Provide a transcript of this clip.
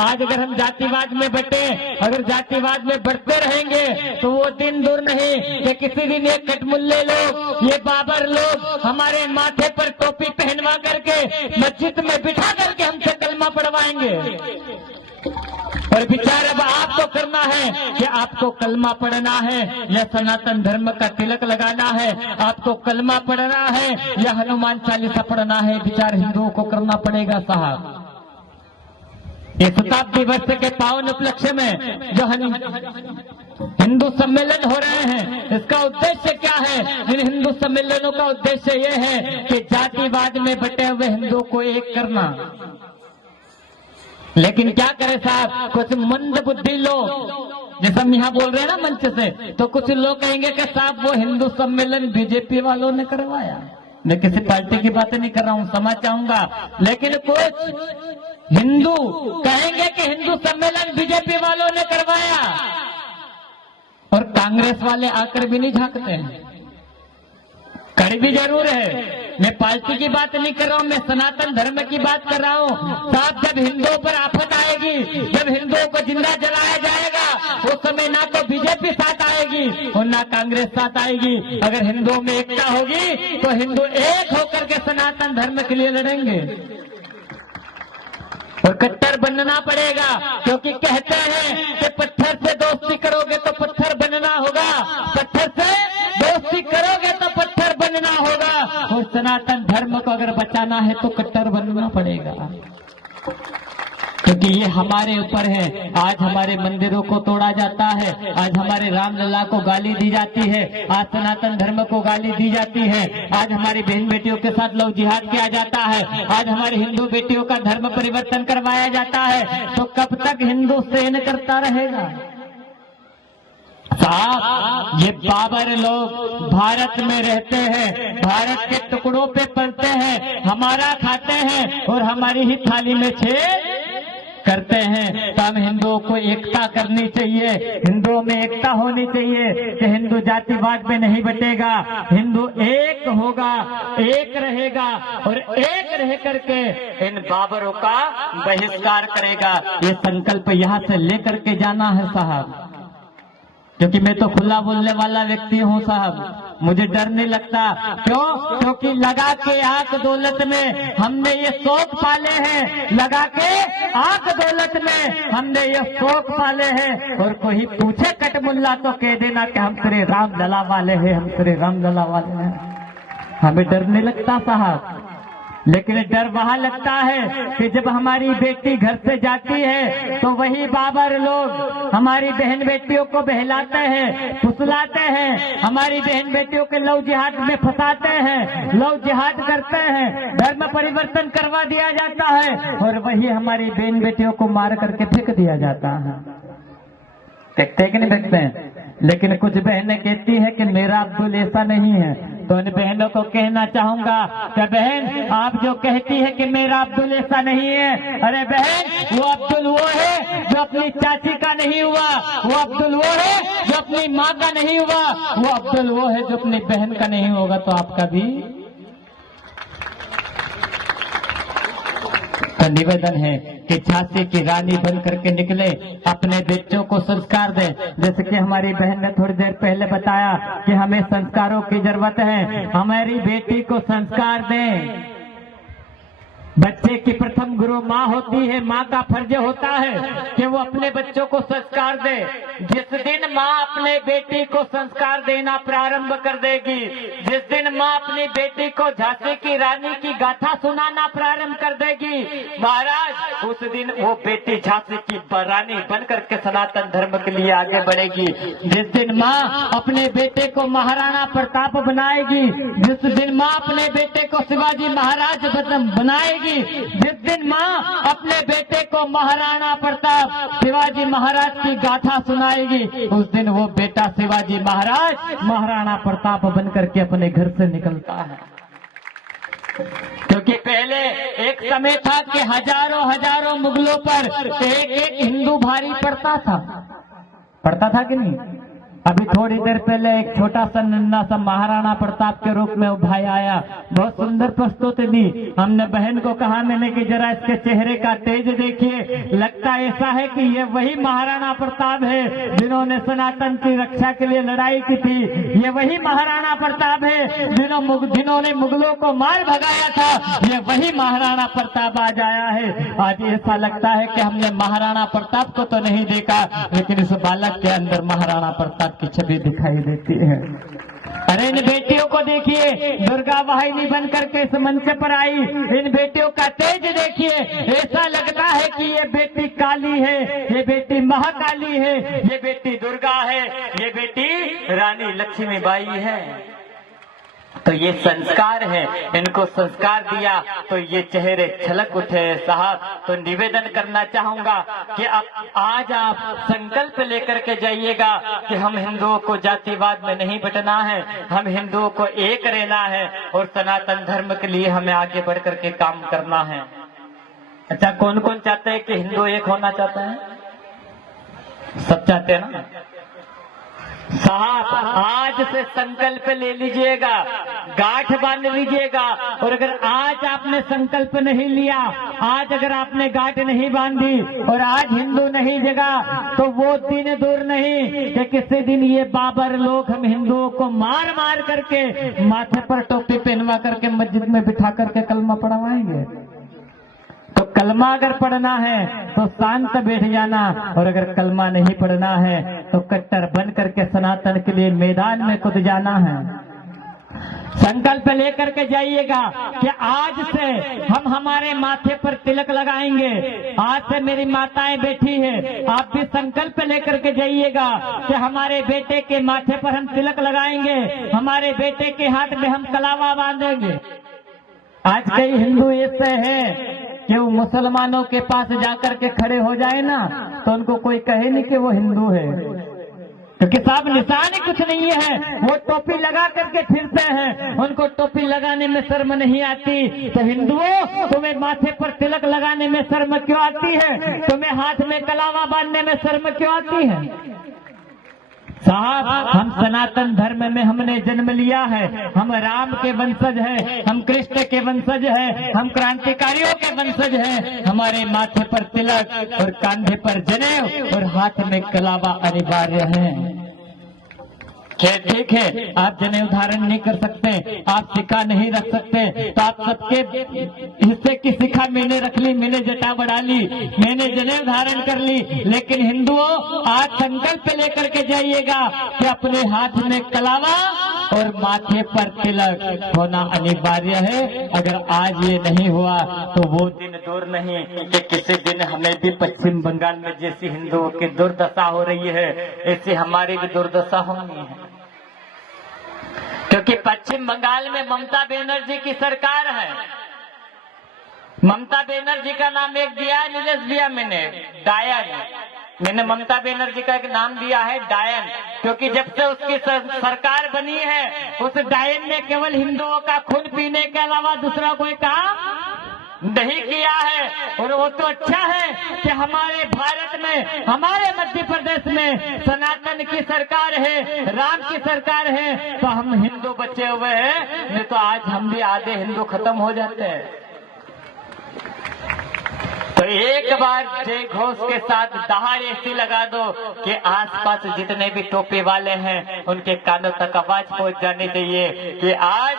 आज अगर हम जातिवाद में बटे, अगर जातिवाद में बढ़ते रहेंगे तो वो दिन दूर नहीं कि किसी दिन ये कटमुल्ले लोग, ये बाबर लोग हमारे माथे पर टोपी पहनवा करके मस्जिद में बिठा करके हमसे कलमा पढ़वाएंगे। और विचार अब आपको करना है कि आपको कलमा पढ़ना है या सनातन धर्म का तिलक लगाना है, आपको कलमा पढ़ना है या हनुमान चालीसा पढ़ना है, विचार हिंदुओं को करना पड़ेगा साहब। ये शताब्दी वर्ष के पावन उपलक्ष्य में जो हिंदू सम्मेलन हो रहे हैं, इसका उद्देश्य क्या है? इन हिंदू सम्मेलनों का उद्देश्य ये है कि जातिवाद में बटे हुए हिंदुओं को एक करना। लेकिन क्या करें साहब, कुछ मंद बुद्धि लोग, जैसे हम यहाँ बोल रहे हैं ना मंच से, तो कुछ लोग कहेंगे कि साहब वो हिंदू सम्मेलन बीजेपी वालों ने करवाया। मैं किसी पार्टी की बातें नहीं कर रहा हूँ, समझ चाहूंगा, लेकिन कुछ हिंदू कहेंगे कि हिंदू सम्मेलन बीजेपी वालों ने करवाया, और कांग्रेस वाले आकर भी नहीं झांकते हैं। कड़वी जरूर है, मैं पार्टी की बात नहीं कर रहा हूँ, मैं सनातन धर्म की बात कर रहा हूँ साहब। जब हिंदुओं पर आफत आएगी, जब हिंदुओं को जिंदा जलाया जाएगा, उस समय ना तो बीजेपी साथ आएगी और ना कांग्रेस साथ आएगी। अगर हिंदुओं में एकता होगी तो हिंदू एक होकर के सनातन धर्म के लिए लड़ेंगे। और कट्टर बनना पड़ेगा, क्योंकि कहते हैं कि पत्थर से दोस्ती करोगे तो पत्थर बनना होगा, पत्थर से दोस्ती करोगे तो पत्थर बनना होगा। और सनातन धर्म को अगर बचाना है तो कट्टर बनना पड़ेगा, क्योंकि ये हमारे ऊपर है। आज हमारे मंदिरों को तोड़ा जाता है, आज हमारे रामलला को गाली दी जाती है, आज सनातन धर्म को गाली दी जाती है, आज हमारी बहन बेटियों के साथ लव जिहाद किया जाता है, आज हमारी हिंदू बेटियों का धर्म परिवर्तन करवाया जाता है। तो कब तक हिंदू सहन करता रहेगा साहब? ये बाबर लोग भारत में रहते हैं, भारत के टुकड़ों पे पलते हैं, हमारा खाते हैं और हमारी ही थाली में छेद करते हैं। तो हम हिंदुओं को एकता करनी चाहिए, हिंदुओं में एकता होनी चाहिए कि हिंदू जातिवाद में नहीं बटेगा, हिंदू एक होगा, एक रहेगा और एक रह करके इन बाबरों का बहिष्कार करेगा। ये संकल्प यहाँ से लेकर के जाना है साहब, क्योंकि मैं तो खुला बोलने वाला व्यक्ति हूँ साहब, मुझे डर नहीं लगता। क्यों? क्योंकि लगा के आंख दौलत में हमने ये शौक पाले हैं, लगा के आंख दौलत में हमने ये शौक पाले हैं। और कोई पूछे कटमुल्ला तो कह देना कि हम श्री राम लला वाले हैं, हम श्री राम लला वाले हैं। हमें डर नहीं लगता साहब, लेकिन डर वहां लगता है कि जब हमारी बेटी घर से जाती है तो वही बाबर लोग हमारी बहन बेटियों को बहलाते हैं, फुसलाते हैं, हमारी बहन बेटियों के लव जिहाद में फंसाते हैं, लव जिहाद करते हैं, धर्म परिवर्तन करवा दिया जाता है और वही हमारी बहन बेटियों को मार करके फेंक दिया जाता है। देखते हैं कि नहीं देखते हैं? लेकिन कुछ बहनें कहती है कि मेरा अब्दुल ऐसा नहीं है। तो उन बहनों को कहना चाहूंगा कि बहन, आप जो कहती है कि मेरा अब्दुल ऐसा नहीं है, अरे बहन, वो अब्दुल वो है जो अपनी चाची का नहीं हुआ, वो अब्दुल वो है जो अपनी माँ का नहीं हुआ, वो अब्दुल वो है जो अपनी बहन का नहीं होगा। तो आपका भी निवेदन है कि झांसी की रानी बन करके निकले, अपने बच्चों को संस्कार दें। जैसे कि हमारी बहन ने थोड़ी देर पहले बताया कि हमें संस्कारों की जरूरत है, हमारी बेटी को संस्कार दें। बच्चे की प्रथम गुरु माँ होती है, माँ का फर्ज होता है कि वो अपने बच्चों को संस्कार दे। जिस दिन माँ अपने बेटी को संस्कार देना प्रारंभ कर देगी, जिस दिन माँ अपनी बेटी को झांसी की रानी की गाथा सुनाना प्रारंभ कर देगी, महाराज उस दिन वो बेटी झांसी की रानी बन करके सनातन धर्म के लिए आगे बढ़ेगी। जिस दिन माँ अपने बेटे को महाराणा प्रताप बनाएगी, जिस दिन माँ अपने बेटे को शिवाजी महाराज बनाएगी, जिस दिन माँ अपने बेटे को महाराणा प्रताप शिवाजी महाराज की गाथा सुनाएगी, उस दिन वो बेटा शिवाजी महाराज महाराणा प्रताप बनकर के अपने घर से निकलता है। क्योंकि पहले एक समय था कि हजारों मुगलों पर एक हिंदू भारी पड़ता था कि नहीं? अभी थोड़ी देर पहले एक छोटा सा नन्ना सा महाराणा प्रताप के रूप में भाई आया, बहुत सुंदर प्रस्तुति दी। हमने बहन को कहा मैंने कि जरा इसके चेहरे का तेज देखिए, लगता ऐसा है कि ये वही महाराणा प्रताप है जिन्होंने सनातन की रक्षा के लिए लड़ाई की थी। ये वही महाराणा प्रताप है जिन्होंने मुगलों को मार भगाया था। ये वही महाराणा प्रताप आज आया है। आज ऐसा लगता है कि हमने महाराणा प्रताप को तो नहीं देखा, लेकिन इस बालक के अंदर महाराणा प्रताप की छवि दिखाई देती है। अरे इन बेटियों को देखिए, दुर्गा वाहिनी बन करके इस मंच पर आई। इन बेटियों का तेज देखिए, ऐसा लगता है कि ये बेटी काली है, ये बेटी महाकाली है, ये बेटी दुर्गा है, ये बेटी रानी लक्ष्मीबाई है। तो ये संस्कार है, इनको संस्कार दिया तो ये चेहरे छलक उठे। साहब, तो निवेदन करना चाहूंगा कि आज आप संकल्प लेकर के जाइएगा कि हम हिंदुओं को जातिवाद में नहीं बंटना है, हम हिंदुओं को एक रहना है और सनातन धर्म के लिए हमें आगे बढ़ करके काम करना है। अच्छा, कौन कौन चाहते हैं कि हिंदू एक होना चाहता है? सब चाहते हैं ना? साहब, आज से संकल्प ले लीजिएगा, गांठ बांध लीजिएगा। और अगर आज आपने संकल्प नहीं लिया, आज अगर आपने गांठ नहीं बांधी और आज हिंदू नहीं जगा, तो वो दिन दूर नहीं कि किसी दिन ये बाबर लोग हम हिंदुओं को मार मार करके माथे पर टोपी पहनवा करके मस्जिद में बिठा करके कलमा पढ़वाएंगे। तो कलमा अगर पढ़ना है तो शांत बैठ जाना, और अगर कलमा नहीं पढ़ना है तो कट्टर बन करके सनातन के लिए मैदान में कूद जाना है। संकल्प लेकर के जाइएगा कि आज से हम हमारे माथे पर तिलक लगाएंगे। आज से मेरी माताएं बैठी है, आप भी संकल्प लेकर के जाइएगा कि हमारे बेटे के माथे पर हम तिलक लगाएंगे, हमारे बेटे के हाथ में हम कलावा बांधेंगे। आज कई हिंदू ऐसे हैं कि वो मुसलमानों के पास जाकर के खड़े हो जाए ना तो उनको कोई कहे नहीं कि वो हिंदू है, क्योंकि साहब निशान ही कुछ नहीं है। वो टोपी लगा करके फिरते हैं, उनको टोपी लगाने में शर्म नहीं आती। तो हिंदुओं, तुम्हें माथे पर तिलक लगाने में शर्म क्यों आती है? तुम्हें हाथ में कलावा बांधने में शर्म क्यों आती है? साहब, हम सनातन धर्म में हमने जन्म लिया है, हम राम के वंशज हैं, हम कृष्ण के वंशज हैं, हम क्रांतिकारियों के वंशज हैं। हमारे माथे पर तिलक और कांधे पर जनेऊ और हाथ में कलावा अनिवार्य है। ठीक है, आप जनेऊ धारण नहीं कर सकते, आप सिक्का नहीं रख सकते, तो आप सबके हिस्से की सिक्का मैंने रख ली, मैंने जटा बढ़ा ली, मैंने जनेऊ धारण कर ली। लेकिन हिंदुओं, आज संकल्प लेकर के जाइएगा कि अपने हाथ में कलावा और माथे पर तिलक होना अनिवार्य है। अगर आज ये नहीं हुआ तो वो दिन दूर नहीं कि किसी दिन हमें भी पश्चिम बंगाल में जैसी हिंदुओं की दुर्दशा हो रही है, ऐसी हमारी भी दुर्दशा होनी है। क्योंकि पश्चिम बंगाल में ममता बनर्जी की सरकार है। ममता बनर्जी का नाम एक दिया है, नीलेश दिया मैंने, डायन। मैंने ममता बनर्जी का एक नाम दिया है डायन, क्योंकि जब से उसकी सरकार बनी है उस डायन ने केवल हिंदुओं का खून पीने के अलावा दूसरा कोई काम नहीं किया है। और वो तो अच्छा है कि हमारे भारत में, हमारे मध्य प्रदेश में सनातन की सरकार है, राम की सरकार है, तो हम हिंदू बचे हुए हैं। नहीं तो आज हम भी आधे हिंदू खत्म हो जाते हैं। तो एक बार जय घोष के साथ दहाड़ ऐसी लगा दो कि आसपास जितने भी टोपी वाले हैं उनके कानों तक आवाज पहुंच जानी चाहिए कि आज